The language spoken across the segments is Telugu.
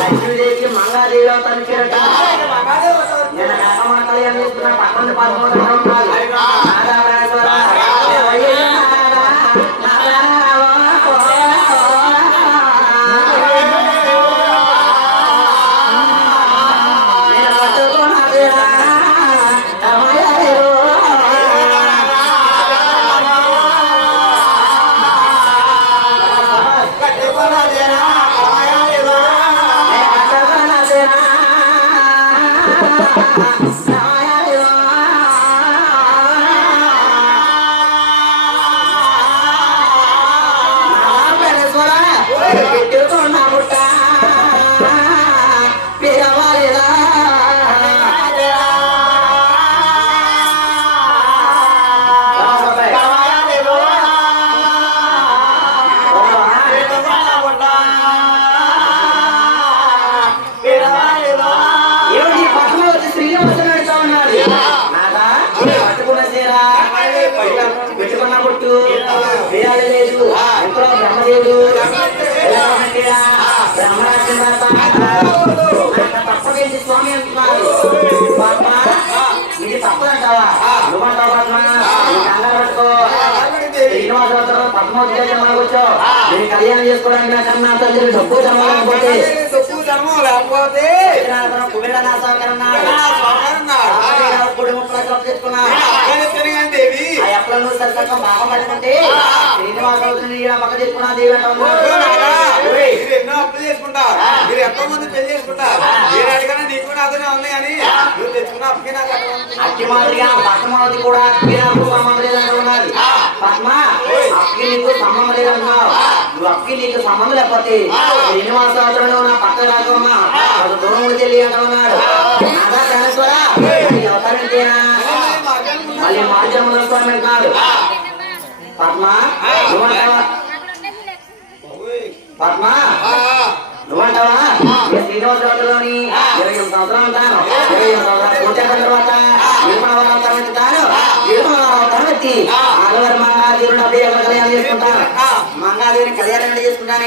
లక్ష్మీదేవికి మంగాదేవి అవుతాను చేరట నేను మేనమామ కళ్యాణం చేసుకున్నా పక్కన పదమూడు కళ్యాణం చేసుకోవడానికి నా కన్నా తల్లి డబ్బు కుబేర నా తెచ్చుకున్నా దేవి ఆ ఎప్పుడూ సరిసగం బాగా పడుతుంటే శ్రీనివాసరావుని ఈడ తెచ్చుకున్నా దేవి మీరు ఎన్నో అప్పులు చేసుకుంటారు. మీరు ఎంతో మంది పెళ్ళి చేసుకుంటారు. మీరు అడిగినా నీకు కూడా అతనే ఉంది కానీ నాకు అట్టి మాదిరిగా పద్మావతి కూడా అక్కి నాకు సంబంధం లేదంటూ ఉన్నది పద్మ అక్కి నీకు సంబంధం లేదన్నావు నువ్వు అక్కి నీకు సంబంధం లేకపోతే శ్రీనివాసరావు నా పక్క రాకమ్మా. ఒక దూరం తెలియ అంటూ ఉన్నాడు. నాదా ధనేశ్వరా? నీ అవతారం ఇంతేనా మళ్ళీ మార్జముల స్వామి అంటున్నాడు. పద్మ పద్మ ఈ శ్రీనివాసరావులోని ఇరవై ఎనిమిది సంవత్సరాలు ఉంటాను ఇరవై ఎనిమిది సంవత్సరాలు పూర్తయిన తర్వాత నిర్మల అవతారం ఎత్తుతాను నిర్మల అవతారం ఎత్తి ఆడవారి మంగాదేవుని డెబ్బై ఏళ్ళ కళ్యాణం చేసుకుంటాను మంగాదేవిని కళ్యాణం చేసుకుంటాను.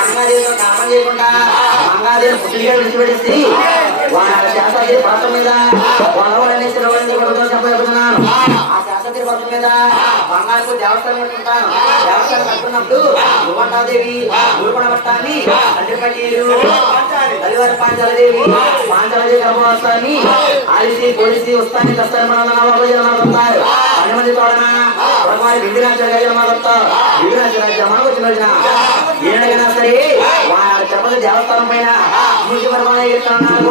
మంగాదేవితో చేయకుండా పుట్టిగా విడిచిపెట్టేసి వాళ్ళ శాస్త్రి పడత మీద వాళ్ళని చెప్పబోతున్నాను. ఆ శాస్త్రి పడత మీద బంగారు దేవస్థానం కట్టుకుంటాను దేవస్థానం కట్టుకున్నప్పుడు యువటాదేవి ఊరుకొండ పట్టాన్ని అంటిపల్లీలు తల్లివారి పాంచాలదేవి పాంచాలదేవి గర్భవస్తాన్ని ఆలిసి పోలిసి వస్తాన్ని దస్తాన్ని మన నవాబు జనమాడుతారు పది మంది తోడన భగవాన్ విండి రాజ్యాలు జనమాడుతారు విండి మనకు వచ్చిన రోజున ఏడైనా సరే వాళ్ళ చెప్పలు దేవస్థానం పైన నీటి పరిమాణం ఎత్తున్నారు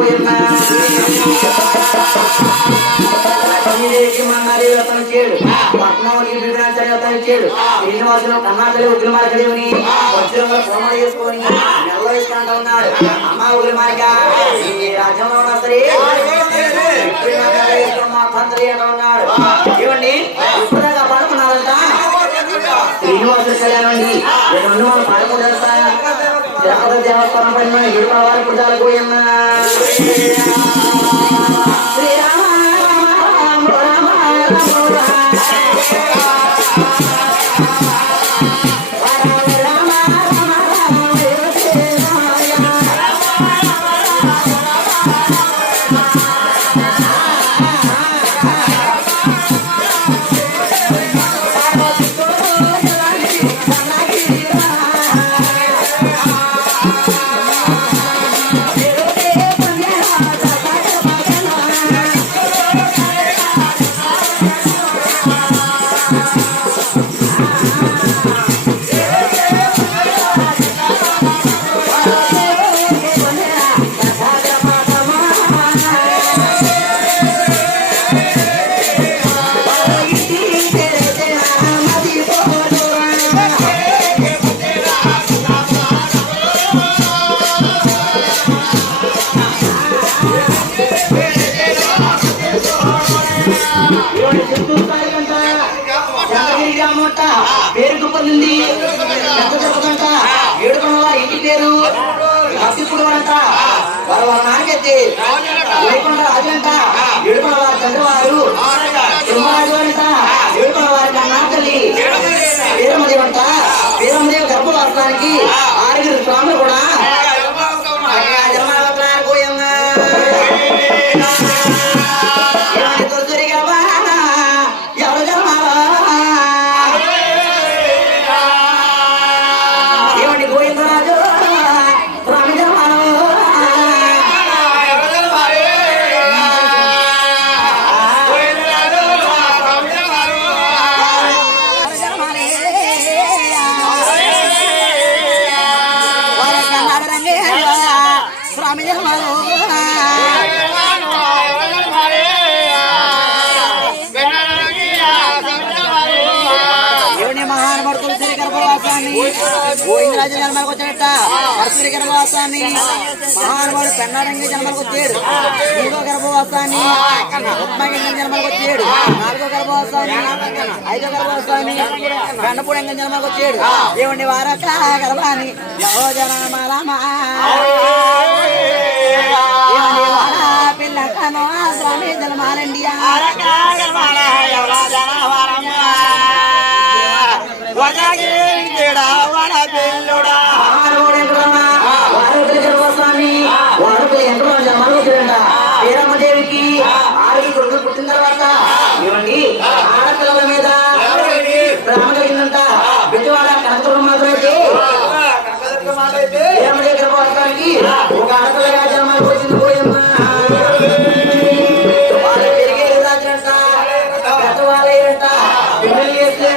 శ్రీనివాసులు కన్నాతల్లి ఉగ్ర మార్గదేవిని వజ్రంలో కోమలు చేసుకొని నెల వేసుకుంటూ ఉన్నాడు అమ్మ మార్గ ఈ రాజ్యంలో ఉన్నా సరే ఉన్నాడు ఇవ్వండి ఇప్పుడుగా పడుకున్నారంట? శ్రీనివాసులు కళ్యాణం అండి నేను రెండు దేవత దేవస్థానం పైన ఏడు వారి పుట్టాలు పోయన్నా పేరు గుప్పనుంది పెద్ద జరుపుదంట ఏడు పనుల ఇంటి పేరు నర్సింపుడు అంట వారు వాళ్ళ నాన్నకైతే లేకుండా రాజులంట. ఏడు పనుల వారి తండ్రి వారు సింహరాజు ఏడు పనుల వారి నాన్న తల్లి పేరమదేవంట పేరమదేవ గర్భవాసానికి ఆరుగురు స్వాములు కూడా గర్భవాసాన్ని గోవిందరాజు జన్మలకు వచ్చాడట పరశురి గర్భవాసాన్ని. మహానుభావుడు పెన్నారంగి జన్మలకు వచ్చాడు. మూడో గర్భవాసాన్ని. ఉత్మగంగం జన్మలకు వచ్చాడు. నాలుగో గర్భవాసాన్ని. ఐదో గర్భవాసాన్ని. పెండపూడంగం జన్మలకు వచ్చాడు. ఏమండి వారక గర్భాన్ని. యహో